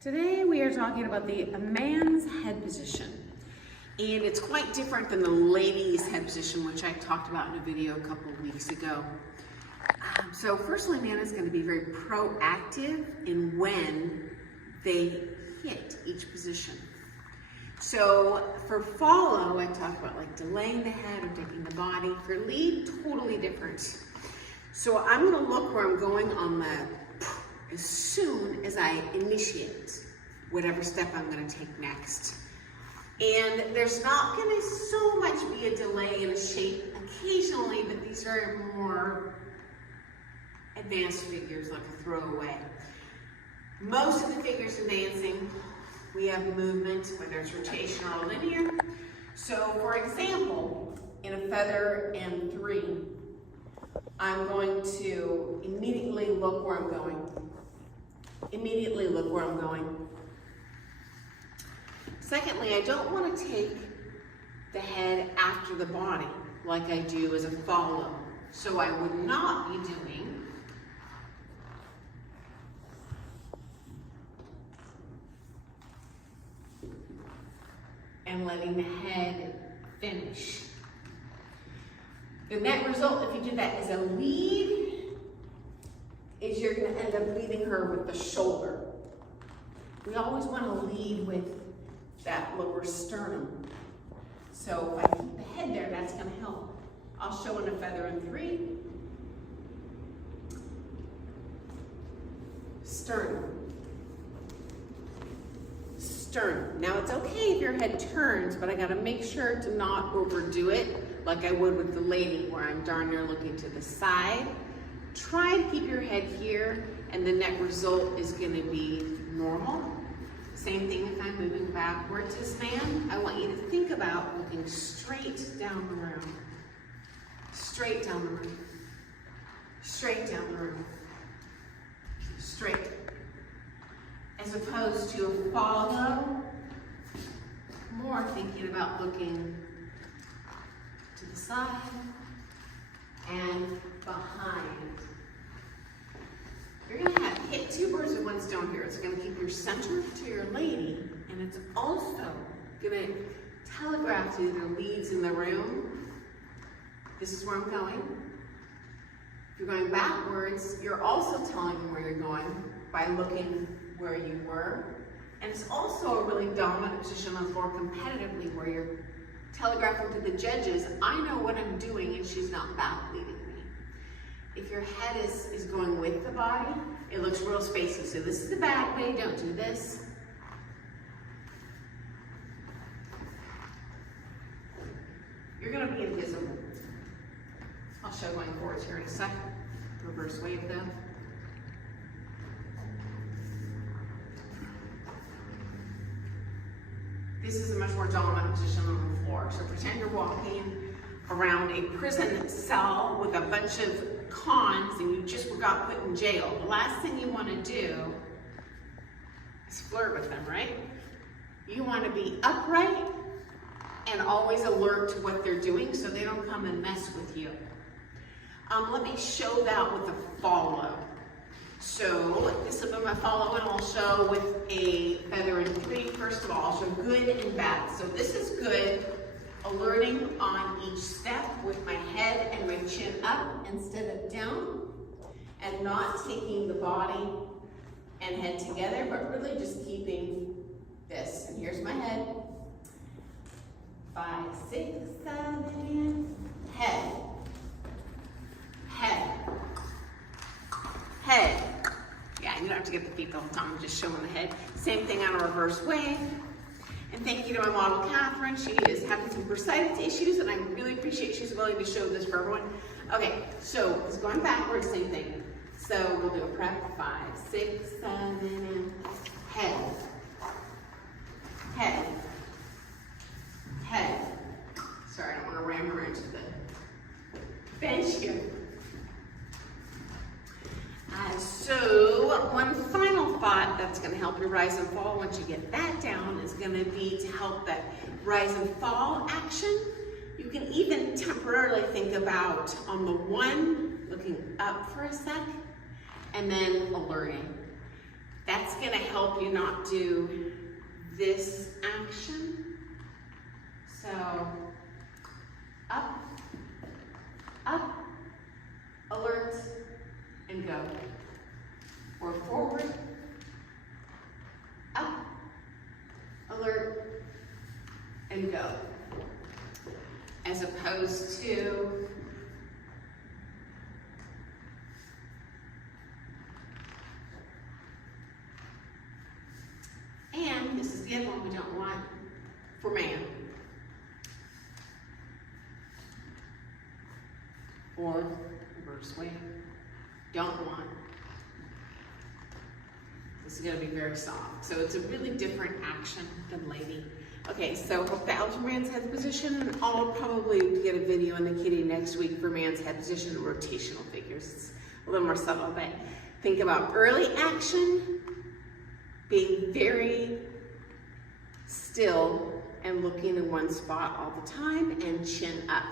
Today we are talking about the man's head position. And it's quite different than the lady's head position, which I talked about in a video a couple of weeks ago. So firstly, man is going to be very proactive in when they hit each position. So for follow, I talked about like delaying the head or taking the body. For lead, totally different. So I'm going to look where I'm going on the as soon as I initiate whatever step I'm going to take next. And there's not going to so much be a delay in a shape occasionally, but these are more advanced figures like a throwaway. Most of the figures in dancing, we have movement, whether it's rotational or linear. So for example, in a feather and three, I'm going to immediately look where I'm going. Immediately look where I'm going. Secondly, I don't want to take the head after the body like I do as a follow. So I would not be doing and letting the head finish. The net result, if you do that as a lead, is you're going to end up leading her with the shoulder. We always want to lead with that lower sternum. So if I keep the head there, that's going to help. I'll show in a feather and three. Sternum. Sternum. Now it's okay if your head turns, but I got to make sure to not overdo it like I would with the lady where I'm darn near looking to the side. Try to keep your head here, and the net result is going to be normal. Same thing if I'm moving backwards as man. I want you to think about looking straight down the room. Straight down the room. Straight down the room. Straight. As opposed to a follow, more thinking about looking to the side and behind. You're going to hit two birds with one stone here. It's going to keep your center to your lady, and it's also going to telegraph to the leads in the room. This is where I'm going. If you're going backwards, you're also telling them where you're going by looking where you were. And it's also a really dominant position on the floor competitively where you're telegraphing to the judges, I know what I'm doing and she's not back leading me. If your head is going with the body, it looks real spacey. So this is the bad way, don't do this. You're gonna be invisible. I'll show going forwards here in a second. Reverse wave though. This is a much more dominant position on the floor. So pretend you're walking around a prison cell with a bunch of cons and you just got put in jail. The last thing you want to do is flirt with them, right? You want to be upright and always alert to what they're doing so they don't come and mess with you. Let me show that with a follow. So this will be my follow, and I'll show with a feather and three. First of all, I'll show good and bad. So this is good, alerting on each step with my head and my chin up instead of down, and not taking the body and head together, but really just keeping this. And here's my head. 5, 6, 7, head. Head. Head. Yeah, you don't have to get the feet the whole time, I'm just showing the head. Same thing on a reverse wave. And thank you to my model, Catherine. She is having some bursitis issues, and I really appreciate she's willing to show this for everyone. Okay, so it's going backwards, same thing. So we'll do a prep, 5, 6, 7, head. Head. Head. Sorry, I don't want to ram her into the bench here. So one final thought that's going to help your rise and fall once you get that down is going to be to help that rise and fall action. You can even temporarily think about on the one, looking up for a sec, and then alerting. That's going to help you not do this action. So up, up, alert, and go. Or forward, up, alert, and go. As opposed to and this is the other one we don't want for man. Or reverse way. Don't want. This is going to be very soft. So it's a really different action than lady. Okay, so hope that helps for man's head position, and I'll probably get a video on the kitty next week for man's head position and rotational figures. It's a little more subtle, but think about early action, being very still and looking in one spot all the time, and chin up.